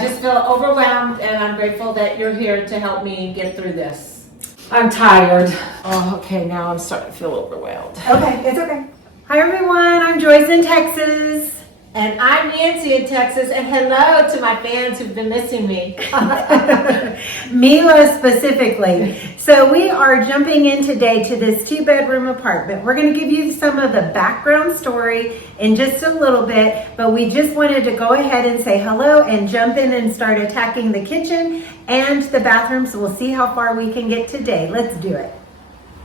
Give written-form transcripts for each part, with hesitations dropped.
just feel overwhelmed, and I'm grateful that you're here to help me get through this. I'm tired. Oh, okay, now I'm starting to feel overwhelmed. Okay, it's okay. Hi everyone, I'm Joyce in Texas. And I'm Nancy in Texas, and hello to my fans who've been missing me. Mila specifically. So we are jumping in today to this 2-bedroom apartment. We're going to give you some of the background story in just a little bit, but we just wanted to go ahead and say hello and jump in and start attacking the kitchen and the bathroom. So we'll see how far we can get today. Let's do it.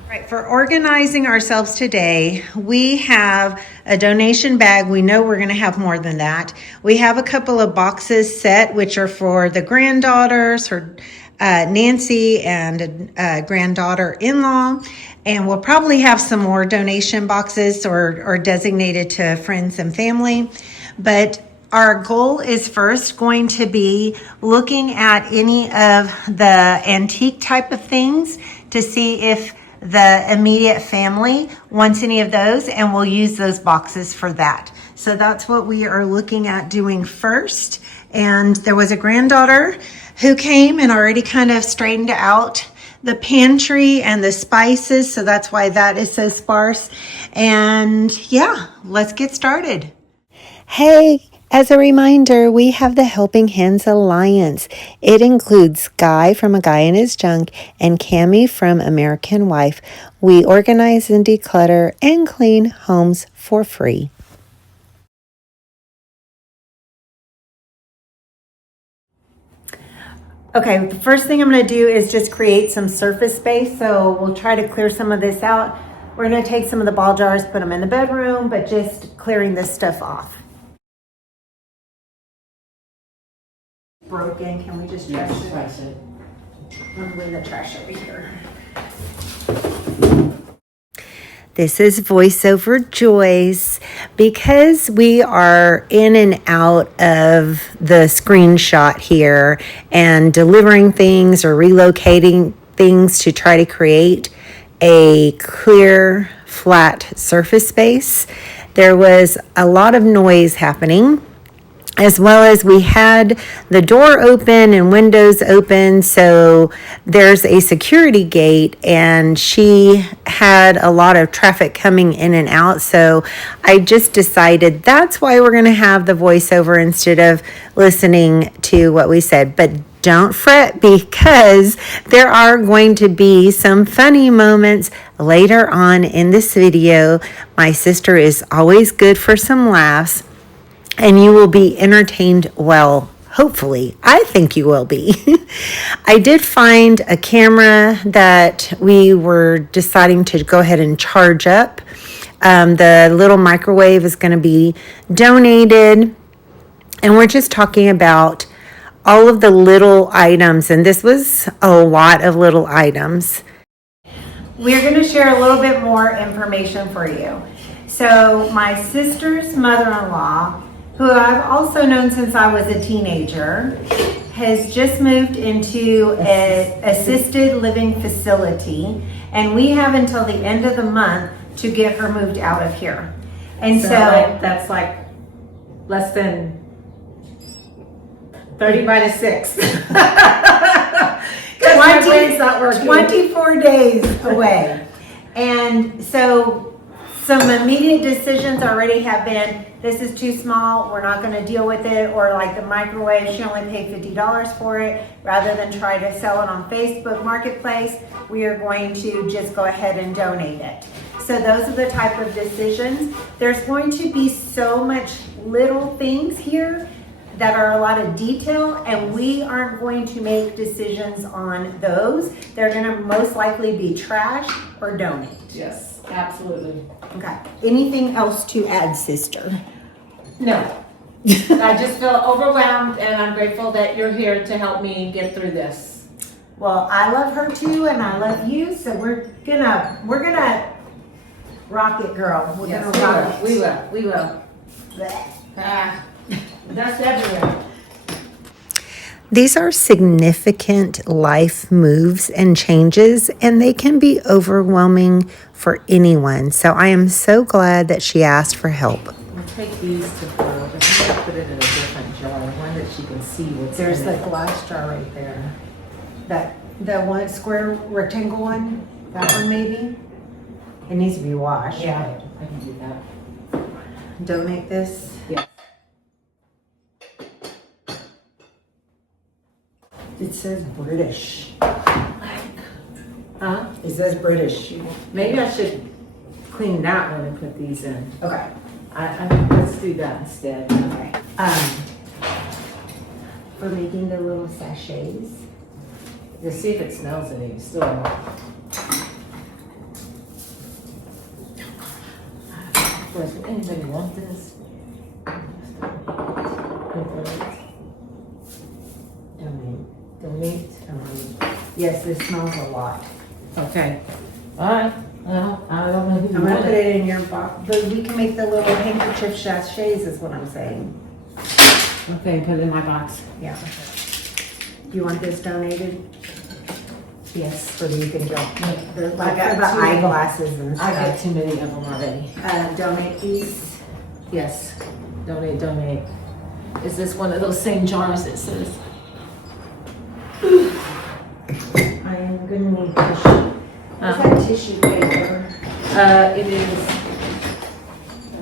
Right, for organizing ourselves today, we have a donation bag. We know we're going to have more than that. We have a couple of boxes set, which are for the granddaughters, her Nancy and a granddaughter-in-law. And we'll probably have some more donation boxes or designated to friends and family. But our goal is first going to be looking at any of the antique type of things to see if the immediate family wants any of those, and we'll use those boxes for that. So that's what we are looking at doing first. And there was a granddaughter who came and already kind of straightened out the pantry and the spices, so that's why that is so sparse. And yeah, let's get started. Hey, as a reminder, we have the Helping Hands Alliance. It includes Guy from A Guy in His Junk and Cammie from American Wife. We organize and declutter and clean homes for free. Okay, the first thing I'm going to do is just create some surface space. So we'll try to clear some of this out. We're going to take some of the ball jars, put them in the bedroom, but just clearing this stuff off. Broken. Can we just trash it? I'm gonna leave the trash over here. This is voiceover Joyce. Because we are in and out of the screenshot here and delivering things or relocating things to try to create a clear, flat surface space, there was a lot of noise happening, as well as we had the door open and windows open. So there's a security gate, and she had a lot of traffic coming in and out. So I just decided that's why we're going to have the voiceover instead of listening to what we said. But don't fret, because there are going to be some funny moments later on in this video. My sister is always good for some laughs, and you will be entertained well. Hopefully, I think you will be. I did find a camera that we were deciding to go ahead and charge up. The little microwave is going to be donated. And we're just talking about all of the little items. And this was a lot of little items. We're going to share a little bit more information for you. So my sister's mother-in-law, who I've also known since I was a teenager, has just moved into an assisted living facility, and we have until the end of the month to get her moved out of here. And so that's like less than 30 by 6. 24 days away. And so some immediate decisions already have been, this is too small, we're not going to deal with it, or like the microwave, she only paid $50 for it. Rather than try to sell it on Facebook Marketplace, we are going to just go ahead and donate it. So those are the type of decisions. There's going to be so much little things here that are a lot of detail, and we aren't going to make decisions on those. They're going to most likely be trash or donate. Yes, absolutely. Okay. Anything else to add, sister? No. I just feel overwhelmed, and I'm grateful that you're here to help me get through this. Well, I love her too, and I love you, so we're gonna rock it, girl. We're gonna rock it. We will. Blech. Dust everywhere. These are significant life moves and changes, and they can be overwhelming for anyone. So I am so glad that she asked for help. We'll take these to her, but I'm going to put it in a different jar, one that she can see what's There's the glass jar right there. The one square rectangle one, that one maybe? It needs to be washed. Yeah, I can do that. Donate this. Yeah. It says British. Huh? It says British. Maybe I should clean that one and put these in. Okay. Let's do that instead. Okay. For making the little sachets. To see if it smells any still. Does anybody want this? Donate. Yes, this smells a lot. Okay. All right. Well, I don't know who I'm gonna wants put it in your box, but we can make the little handkerchief sachets is what I'm saying. Okay, put it in my box. Yeah. Do you want this donated? Yes. So that you can jump. I For the got two. eyeglasses and I got stuff. too many of them already. Donate these. Yes. Donate. Is this one of those same jars that says? I am gonna need tissue. Is that tissue paper? It is.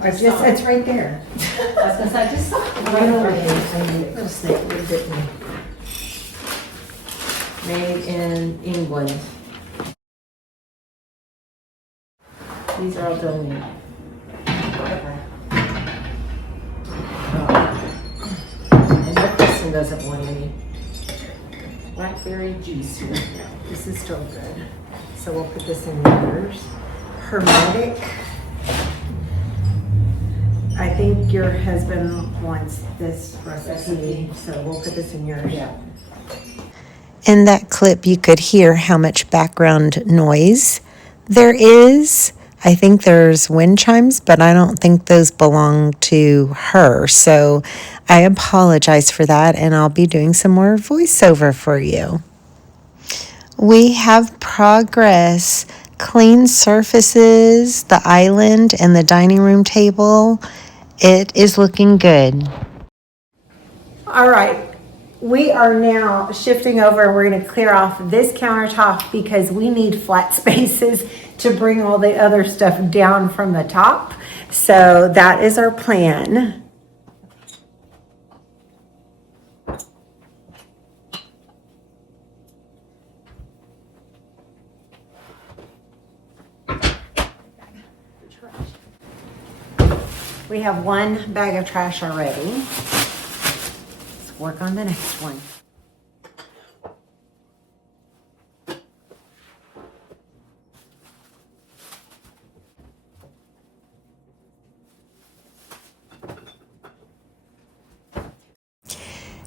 It's right there. I just saw it. Right over there. Little snake bit me. Made in England. These are all donated. Okay. And that person doesn't want any blackberry juice here. This is still good. So we'll put this in yours. Hermetic. I think your husband wants this recipe, so we'll put this in yours. Yeah. In that clip, you could hear how much background noise there is. I think there's wind chimes, but I don't think those belong to her. So I apologize for that, and I'll be doing some more voiceover for you. We have progress. Clean surfaces, the island, and the dining room table. It is looking good. All right. We are now shifting over. We're going to clear off this countertop because we need flat spaces to bring all the other stuff down from the top. So that is our plan. We have one bag of trash already. Let's work on the next one.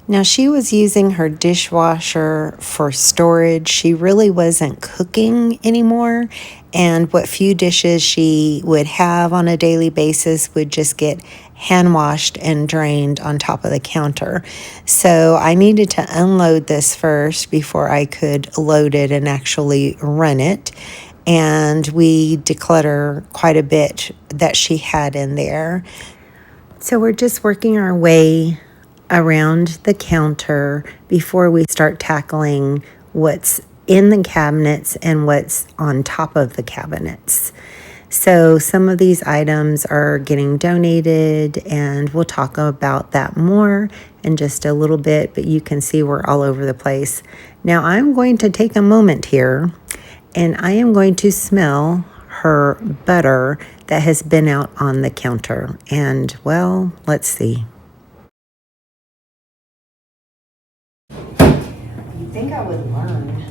Now, she was using her dishwasher for storage. She really wasn't cooking anymore. And what few dishes she would have on a daily basis would just get hand washed and drained on top of the counter. So I needed to unload this first before I could load it and actually run it. And we declutter quite a bit that she had in there. So we're just working our way around the counter before we start tackling what's in the cabinets and what's on top of the cabinets. So some of these items are getting donated, and we'll talk about that more in just a little bit, but you can see we're all over the place. Now I'm going to take a moment here, and I am going to smell her butter that has been out on the counter. And well, let's see. You think I would learn?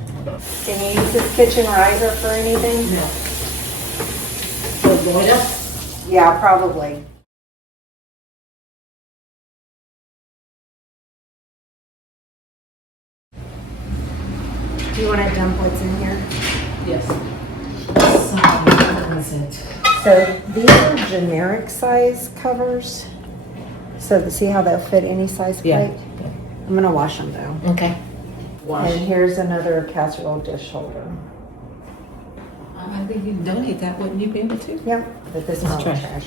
Can you use this kitchen riser for anything? No. So Goya? Yeah, probably. Do you want to dump what's in here? Yes. So, what was it? So these are generic size covers. So see how they'll fit any size plate? Yeah. I'm gonna wash them though. Okay. Wash. And here's another casserole dish holder. I think you can donate that, wouldn't you be able to? Yep, but this is It's trash. trash.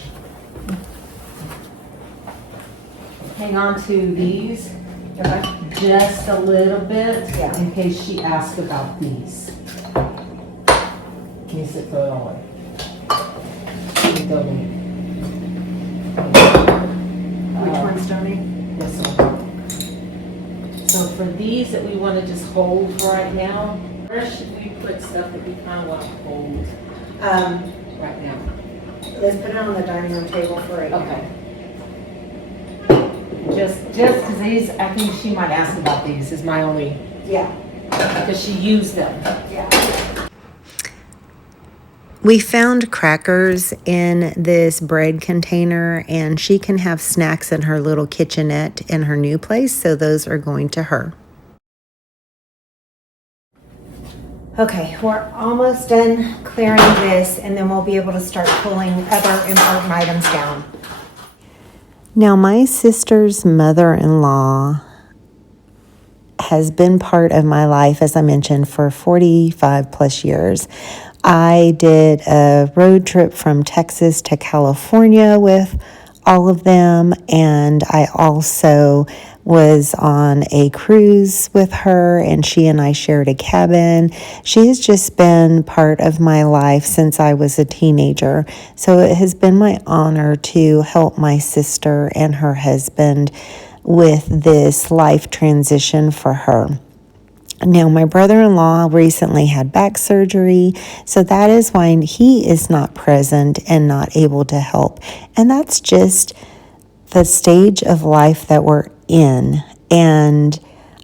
Hang on to these. Okay. just a little bit Yeah. in case she asks about these. Can you sit throw it all away? You donate. Which one's donate? This one. So for these that we want to just hold for right now, where should we put stuff that we kind of want to hold right now? Let's put it on the dining room table for right now. Okay. Just because these, I think she might ask about these is my only, Yeah, because she used them. yeah. We found crackers in this bread container, and she can have snacks in her little kitchenette in her new place, so those are going to her. Okay, we're almost done clearing this, and then we'll be able to start pulling other important items down. Now, my sister's mother-in-law has been part of my life, as I mentioned, for 45 plus years. I did a road trip from Texas to California with all of them, and I also was on a cruise with her, and she and I shared a cabin. She has just been part of my life since I was a teenager, so it has been my honor to help my sister and her husband with this life transition for her. Now, my brother-in-law recently had back surgery, so that is why he is not present and not able to help. And that's just the stage of life that we're in. And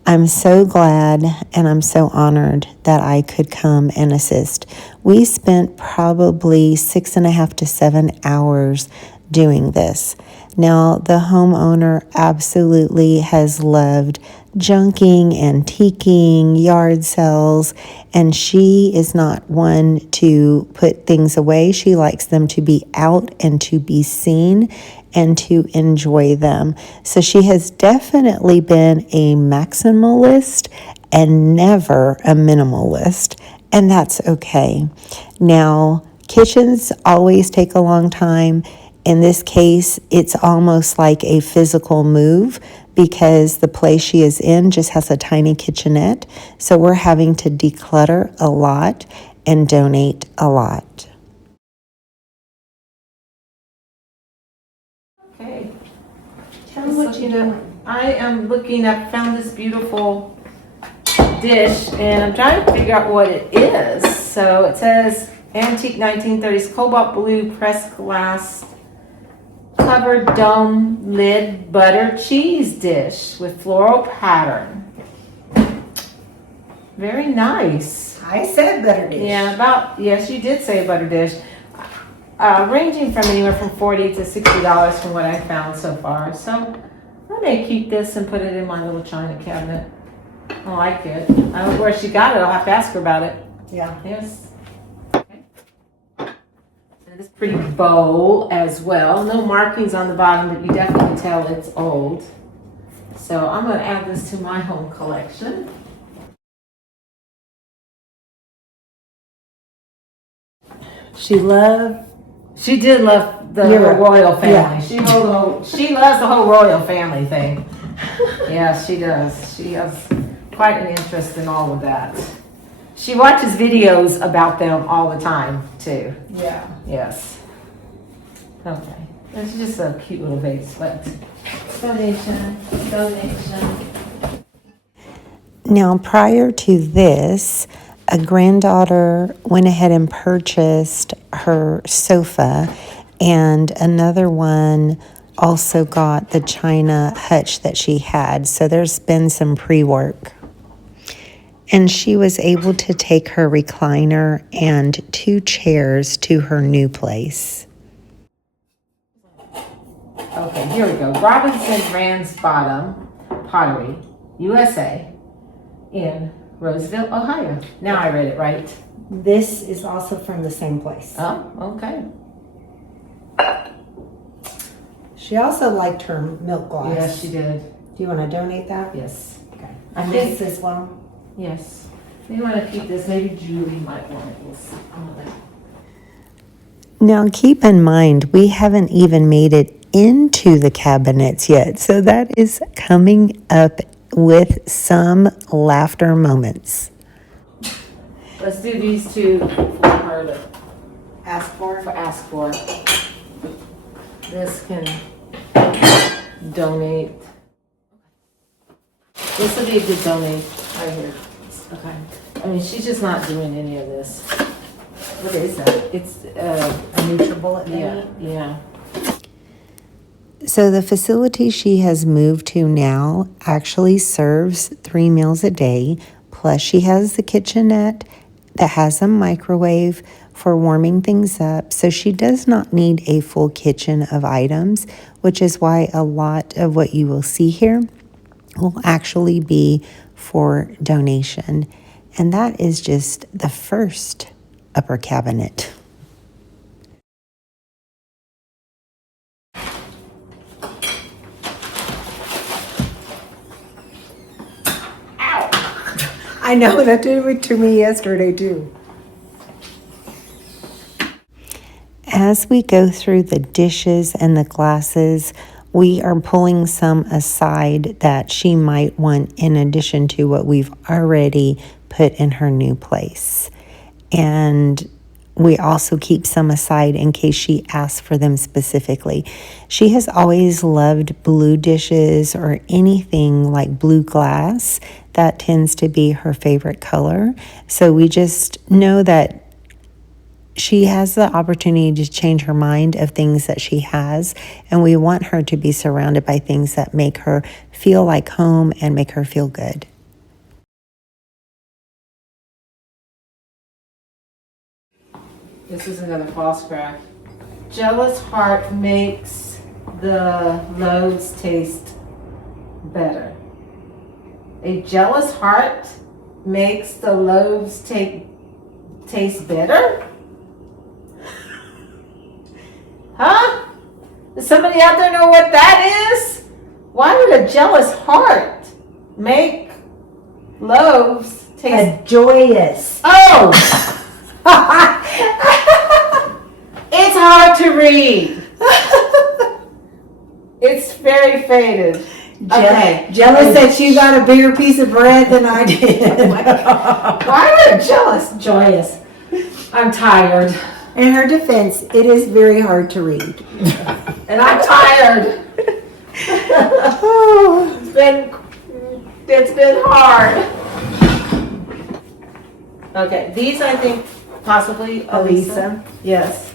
I'm so glad and I'm so honored that I could come and assist. We spent probably 6.5 to 7 hours doing this. Now, the homeowner absolutely has loved junking, antiquing, yard sales, and she is not one to put things away. She likes them to be out and to be seen and to enjoy them. So she has definitely been a maximalist and never a minimalist, and that's okay. Now, kitchens always take a long time. In this case, it's almost like a physical move because the place she is in just has a tiny kitchenette. So we're having to declutter a lot and donate a lot. Okay. Tell me what you know. I am looking up, found this beautiful dish, and I'm trying to figure out what it is. So it says antique 1930s cobalt blue pressed glass covered dome lid butter cheese dish with floral pattern. Very nice. I said butter dish. Yeah, yes, you did say a butter dish. Ranging from anywhere from $40 to $60 from what I found so far. So I may keep this and put it in my little china cabinet. I like it. I don't know where she got it. I'll have to ask her about it. Yeah. Yes. Okay. And this pretty bowl as well. No markings on the bottom, but you definitely tell it's old. So I'm going to add this to my home collection. She did love the royal family. Yeah. She loves the whole royal family thing. Yes, she does. She has quite an interest in all of that. She watches videos about them all the time too. Yeah. Yes. Okay. It's just a cute little vase, but donation. Now, prior to this, a granddaughter went ahead and purchased her sofa, and another one also got the china hutch that she had. So there's been some pre-work. And she was able to take her recliner and 2 chairs to her new place. Okay, here we go. Robinson Ransbottom Pottery, USA, in Roseville, Ohio. Now I read it right. This is also from the same place. Oh, okay. She also liked her milk glass. Yes, she did. Do you want to donate that? Yes. Okay. I And think- this as well? Yes. We want to keep this. Maybe Julie might want it. We'll see. I'm gonna- Now, keep in mind, we haven't even made it into the cabinets yet. So that is coming up with some laughter moments. Let's do these two for her to Ask for. ask for. This can donate. This would be a good donate right here. Okay. I mean, she's just not doing any of this. What is that? It's, A NutriBullet yeah, mini? yeah. So the facility she has moved to now actually serves 3 meals a day, plus she has the kitchenette that has a microwave for warming things up. So she does not need a full kitchen of items, which is why a lot of what you will see here will actually be for donation. And that is just the first upper cabinet. I know, that did it to me yesterday too. As we go through the dishes and the glasses, we are pulling some aside that she might want in addition to what we've already put in her new place. And we also keep some aside in case she asks for them specifically. She has always loved blue dishes or anything like blue glass. That tends to be her favorite color. So we just know that she has the opportunity to change her mind of things that she has, and we want her to be surrounded by things that make her feel like home and make her feel good. This is another false craft. Jealous heart makes the loaves taste better. A jealous heart makes the loaves taste better? Huh? Does somebody out there know what that is? Why would a jealous heart make loaves taste? A joyous. Oh! It's hard to read. It's very faded. Okay. Jealous that you got a bigger piece of bread than I did. Why am I jealous? Joyous. I'm tired. In her defense, it is very hard to read. And I'm tired. It's been hard. Okay, these I think possibly Elisa. Yes.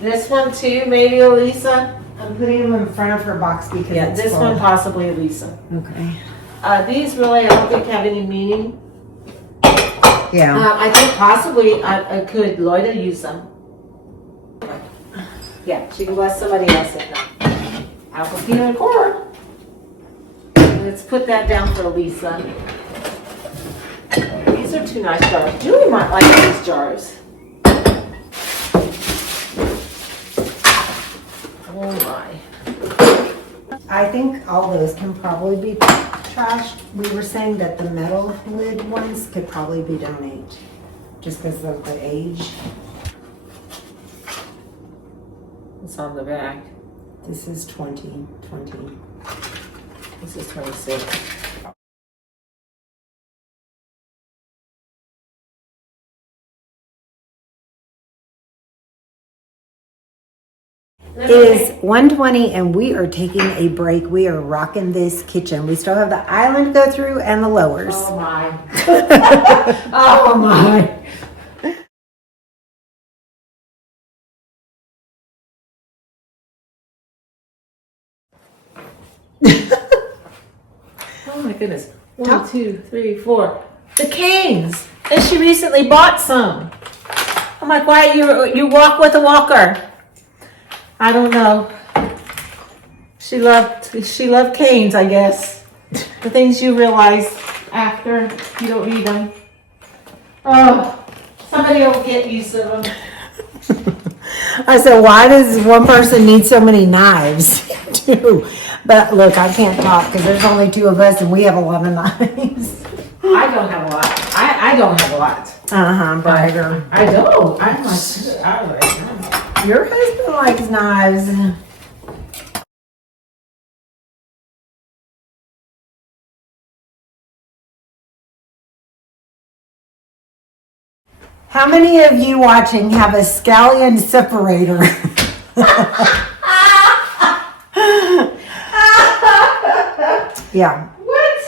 This one too, maybe Elisa. I'm putting them in front of her box because Yeah, it's this full. one possibly Elisa. Okay. These really I don't think have any meaning. Yeah. I think possibly I could Loida use them. Yeah, she can bless somebody else at night. Apple peanut cord. Let's put that down for Lisa. These are two nice jars. Julie might like these jars. Oh my. I think all those can probably be trashed. We were saying that the metal lid ones could probably be donated just because of the age. It's on the back. This is 2020. This is 26. It is 1:20 and we are taking a break. We are rocking this kitchen. We still have the island to go through and the lowers. Oh my. Oh my. Oh my goodness. 1, 2, 3, 4. The canes. And she recently bought some. I'm like, why you walk with a walker? I don't know. She loved canes, I guess. The things you realize after you don't need them. Oh, somebody will get used to them. I said, why does one person need so many knives too? But look, I can't talk because there's only two of us and we have a lot of knives. I don't have a lot. I don't have a lot. Bragger. I don't. I'm like, Your husband likes knives. How many of you watching have a scallion separator? Yeah. What?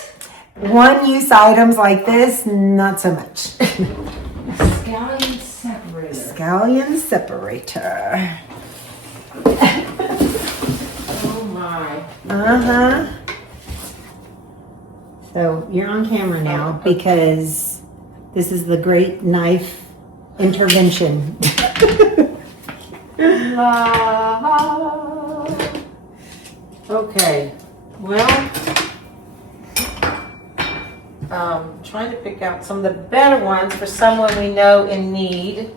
One-use items like this, not so much. Scallion separator. Scallion separator. Oh my. Uh-huh. So you're on camera now because this is the great knife intervention. Okay. Well, trying to pick out some of the better ones for someone we know in need.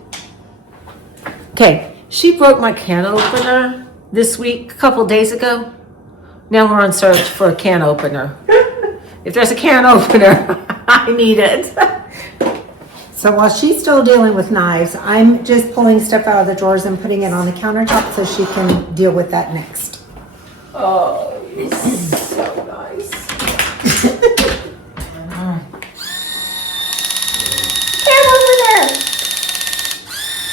Okay, she broke my can opener this week, a couple days ago. Now we're on search for a can opener. If there's a can opener, I need it. So while she's still dealing with knives, I'm just pulling stuff out of the drawers and putting it on the countertop so she can deal with that next. Oh, it's so nice. Can opener!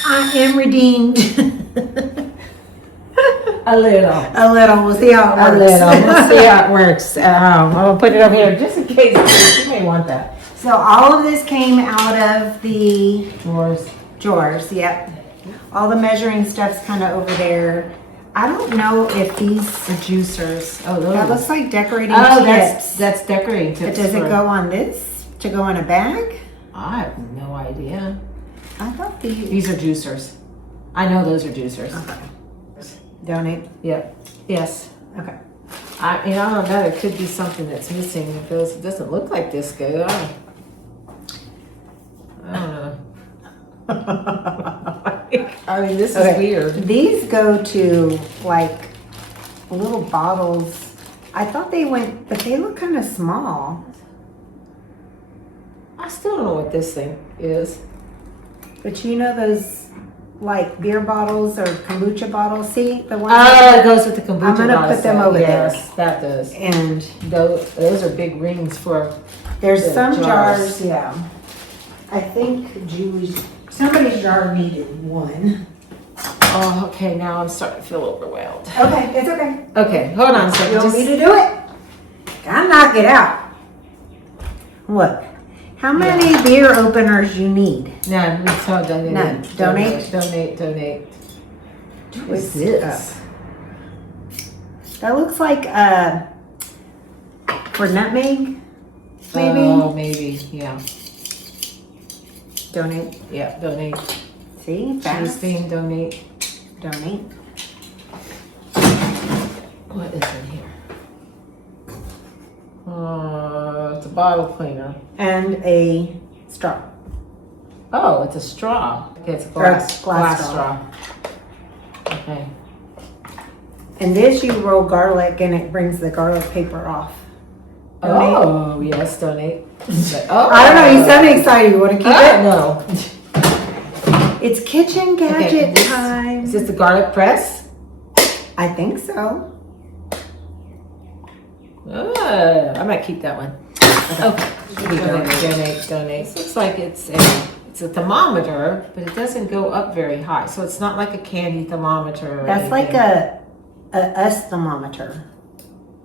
I am redeemed. A little. A little. We'll see how it A works. little. We'll see how it works. I'm gonna put it over here just in case. You may want that. So all of this came out of the Drawers. yep. All the measuring stuff's kind of over there. I don't know if these, The juicers. Oh, those. that looks like decorating Oh, tips. that's decorating But tips. does it for- go on this to go in a bag? I have no idea. I thought these. These are juicers. I know those are juicers. Donate. Yep. Yes. Okay. I don't know. It could be something that's missing. It doesn't look like this good. I don't know. I mean, this is Okay. weird. These go to like little bottles. I thought they went, but they look kind of small. I still don't know what this thing is. But you know those like beer bottles or kombucha bottles? See the ones? Oh, it goes with the kombucha. I'm gonna put them over there. Yes, that does. And Those are big rings for. there's The some jars. jars, yeah. I think somebody's jar needed one. Oh, okay. Now I'm starting to feel overwhelmed. Okay, it's okay. Okay, hold on a second. You want me to do it? Gotta knock it out. Look, how many beer openers you need? No, we saw donate. None. Donate? Donate. Twist What's it this? That looks like for nutmeg, maybe. Oh, maybe. Yeah. Donate. Yeah. Donate. See, fast. Tasting. Donate. Donate. What is in here? It's a bottle cleaner. And a straw. Oh, it's a straw. Okay, it's a Glass glass straw. straw. Okay. And this you roll garlic and it brings the garlic paper off. Donate. Oh, yes, donate. Oh. I don't know, you sound excited. You want to keep it? No. It's kitchen gadget this- time. Is this the garlic press? I think so. I might keep that one. Okay. Donate. This looks like it's a thermometer, but it doesn't go up very high. So it's not like a candy thermometer. Or That's like anything. a us thermometer.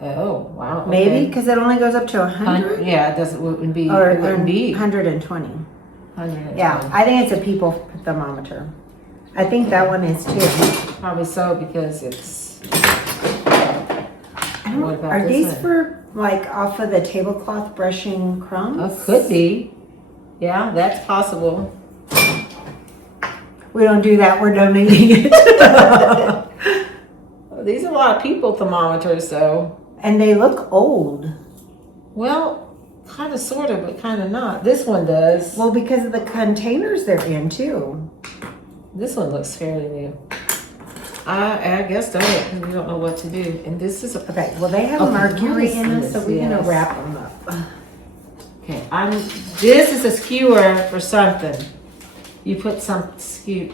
Oh, wow. Okay. Maybe because it only goes up to 100 Yeah, it doesn't. Wouldn't be. or It wouldn't be 120. 100. Yeah, I think it's a people thermometer. I think that one is too. Probably so because it's. What about Are this these one? for like off of the tablecloth brushing crumbs? Oh, could be. Yeah, that's possible. We don't do that. We're donating it. These are a lot of people thermometers, though. And they look old. Well, kind of, sort of, but kind of not. This one does. Well, because of the containers they're in too. This one looks fairly new. I guess don't it, because we don't know what to do. And this is a. Okay, well they have Okay, mercury what is in them, this? so we're gonna Yes. wrap them up. Okay, this is a skewer for something. You put some skew,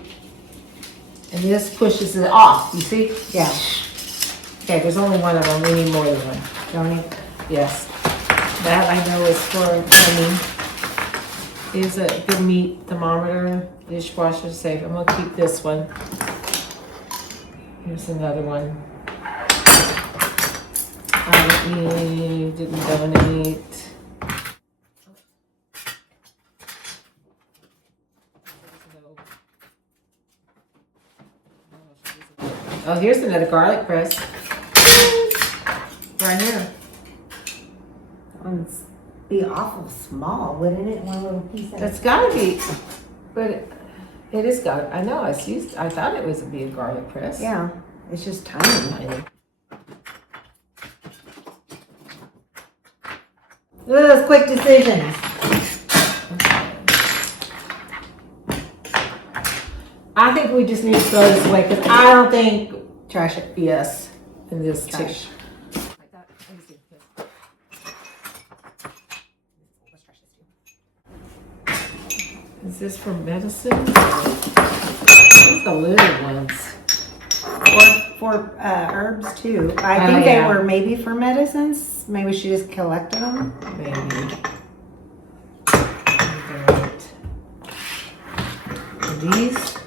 and this pushes it off. You see? Yeah, Okay, there's only one of them. We need more than one. Donnie. Yes. That I know is for money. is a good meat thermometer, dishwasher safe. I'm gonna keep this one. Here's another one. Didn't donate. Oh, here's another garlic press. Right here. That one's be awful small, wouldn't it? One little piece of That's gotta be, but it is got. I know. I thought it was be a garlic press. Yeah, it's just tiny. Tiny. Those quick decisions. I think we just need to throw this away because I don't think Trash it. yes in this Trash. too. Is this for medicine? These are the little ones. For herbs too. I Oh, think yeah. they were maybe for medicines. Maybe she just collected them. Maybe. And these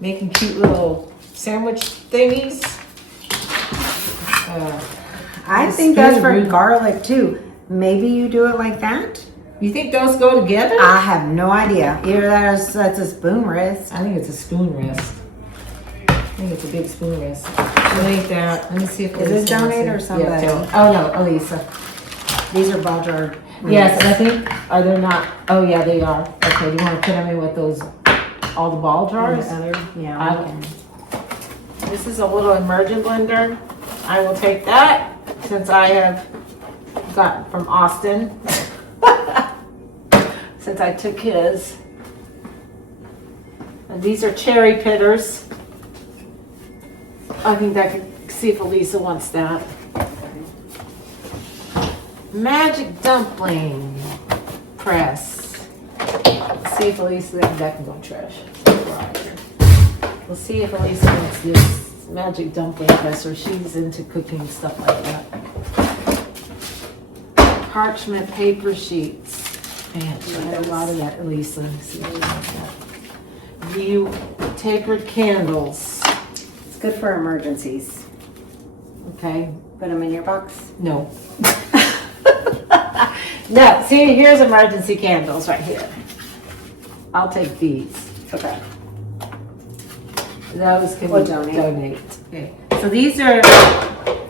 making cute little sandwich thingies. I It's think that's for really rude. garlic too. Maybe you do it like that. You think those go together? I have no idea. Either that's a spoon wrist. I think it's a spoon rest. I think it's a big spoon rest. Donate that. Let me see if Is it Elisa wants donate it. or somebody? Yeah, oh no, Elisa. These are ball jar. Yes, and I think, are they not? Oh yeah, they are. Okay, you want to put them in with those, all the ball jars? Yeah. Okay. This is a little immersion blender. I will take that since I have gotten from Austin. Since I took his. And these are cherry pitters. I think I can see if Elisa wants that. Magic dumpling press. Let's see if Elisa, that can go in trash. We'll see if Elisa wants this magic dumpling press or she's into cooking stuff like that. Parchment paper sheets. Man, she had a lot of that, Elisa. Let's see what you want that. View tapered candles. It's good for emergencies. Okay. Put them in your box. No. No, see, here's emergency candles right here. I'll take these. Okay. Those can Or be donate. Okay. So these are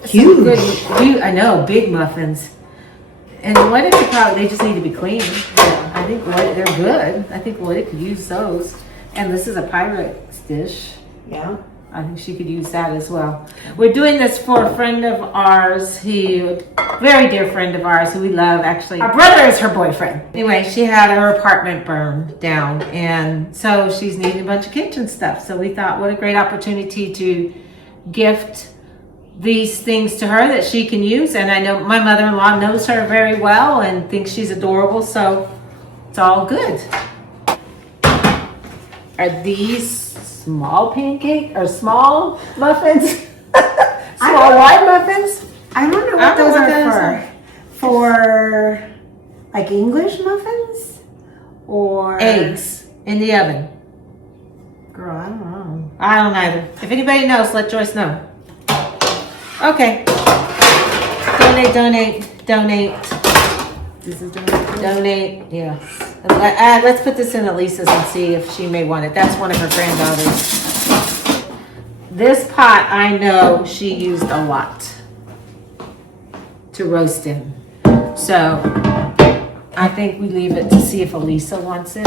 Huge. some good, I know, big muffins. And what if they just need to be cleaned? I think they're good. I think Lloyd could use those. And this is a Pyrex dish. Yeah. I think she could use that as well. We're doing this for a friend of ours, very dear friend of ours who we love actually. Our brother is her boyfriend. Anyway, she had her apartment burned down and so she's needing a bunch of kitchen stuff. So we thought what a great opportunity to gift these things to her that she can use. And I know my mother-in-law knows her very well and thinks she's adorable. So it's all good. Are these small pancake or small muffins? Small white muffins? I don't know I what don't those know what are those for. For like English muffins or Eggs in the oven. Girl, I don't know. I don't either. If anybody knows, let Joyce know. Okay. Donate. This is donate. Donate, yes. Let's put this in Elisa's and see if she may want it. That's one of her granddaughters. This pot, I know she used a lot to roast in. So I think we leave it to see if Elisa wants it.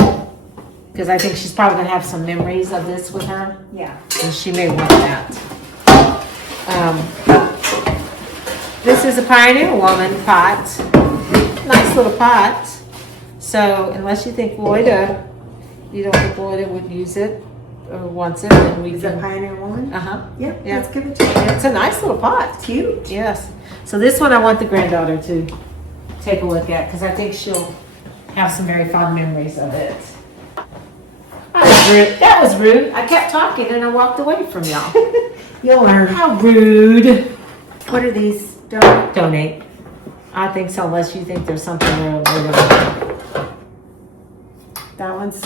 Because I think she's probably going to have some memories of this with her. Yeah. And she may want that. This is a Pioneer Woman pot. Nice little pot. So unless you think Lloyda, you don't think Lloyda would use it or wants it, then we Is can. that Pioneer Woman? Uh-huh. Yeah, Yeah. let's give it to her. It's a nice little pot. Cute. Yes. So this one I want the granddaughter to take a look at because I think she'll have some very fond memories of it. That was rude. I kept talking and I walked away from y'all. You'll learn. How rude. What are these? Donate. Donate. I think so, unless you think there's something there later. That one's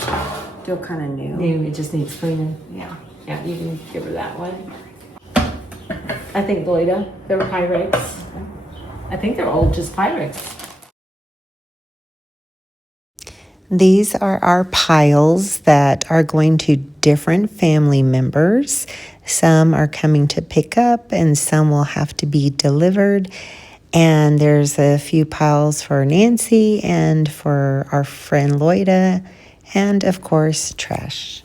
still kind of new. Maybe it just needs cleaning. Yeah. Yeah, you can give her that one. I think Loida, they were Pyrex. I think they're all just Pyrex. These are our piles that are going to different family members. Some are coming to pick up and some will have to be delivered. And there's a few piles for Nancy and for our friend Loida, and of course, trash.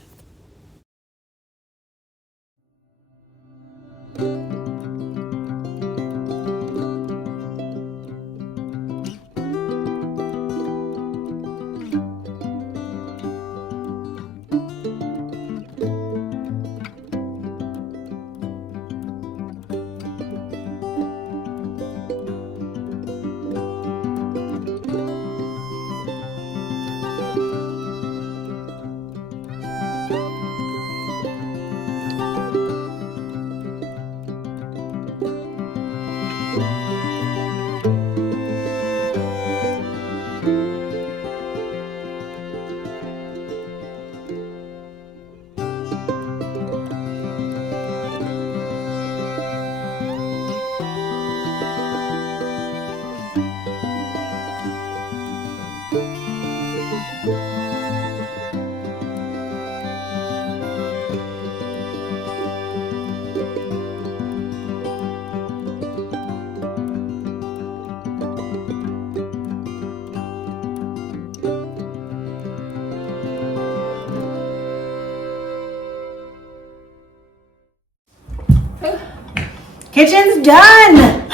Kitchen's done!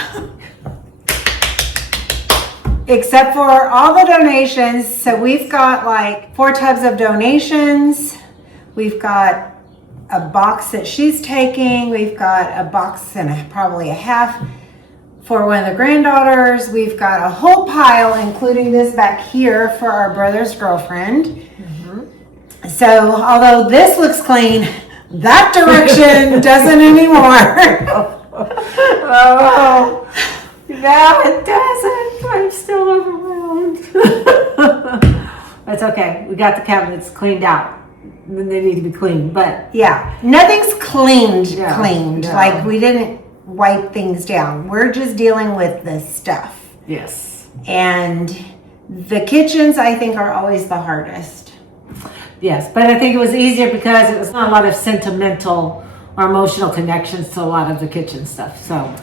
Except for all the donations. So we've got like 4 tubs of donations. We've got a box that she's taking. We've got a box and probably a half for one of the granddaughters. We've got a whole pile, including this back here for our brother's girlfriend. Mm-hmm. So although this looks clean, that direction doesn't anymore. Oh, no, it doesn't. I'm still overwhelmed. That's okay. We got the cabinets cleaned out. They need to be cleaned, but Yeah, nothing's cleaned. No. Like we didn't wipe things down. We're just dealing with the stuff. yes. And the kitchens, I think, are always the hardest. Yes, but I think it was easier because it was not a lot of sentimental or emotional connections to a lot of the kitchen stuff. So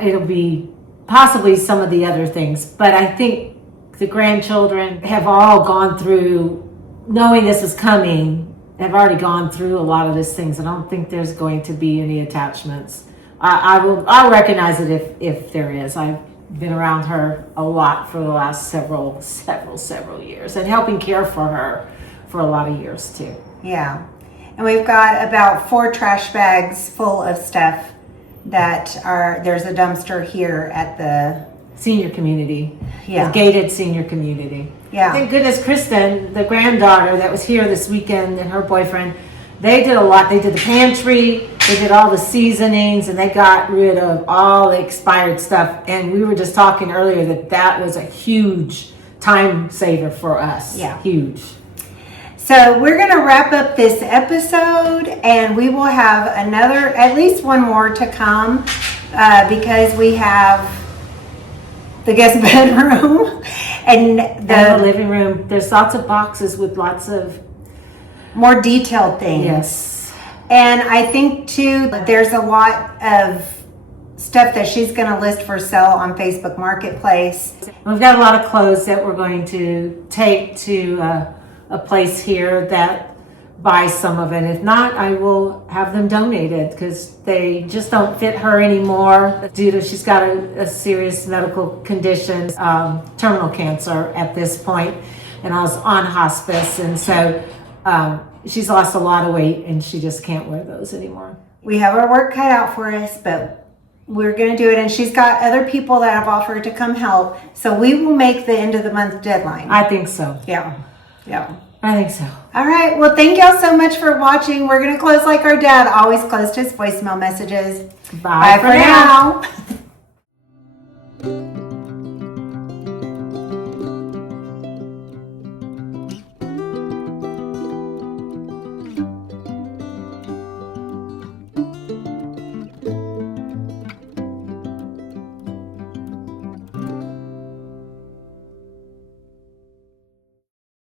it'll be possibly some of the other things. But I think the grandchildren have all gone through, knowing this is coming, have already gone through a lot of these things. I don't think there's going to be any attachments. I'll recognize it if there is. I've been around her a lot for the last several years and helping care for her for a lot of years too. Yeah. And we've got about 4 trash bags full of stuff there's a dumpster here at the, Senior community, Yeah. the gated senior community. Yeah. Thank goodness Kristen, the granddaughter that was here this weekend, and her boyfriend, they did a lot. They did the pantry, they did all the seasonings, and they got rid of all the expired stuff. And we were just talking earlier that was a huge time saver for us. Yeah. Huge. So we're going to wrap up this episode, and we will have at least one more to come because we have the guest bedroom and The living room. There's lots of boxes with lots of more detailed things. yes. And I think too, there's a lot of stuff that she's going to list for sale on Facebook Marketplace. We've got a lot of clothes that we're going to take to a place here that buys some of it. If not, I will have them donated because they just don't fit her anymore due to she's got a serious medical condition, terminal cancer at this point, and I was on hospice, and so she's lost a lot of weight and she just can't wear those anymore. We have our work cut out for us, but we're going to do it. And she's got other people that have offered to come help. So we will make the end of the month deadline. I think so. Yeah. I think so. All right. Well, thank y'all so much for watching. We're going to close like our dad always closed his voicemail messages. Bye for now.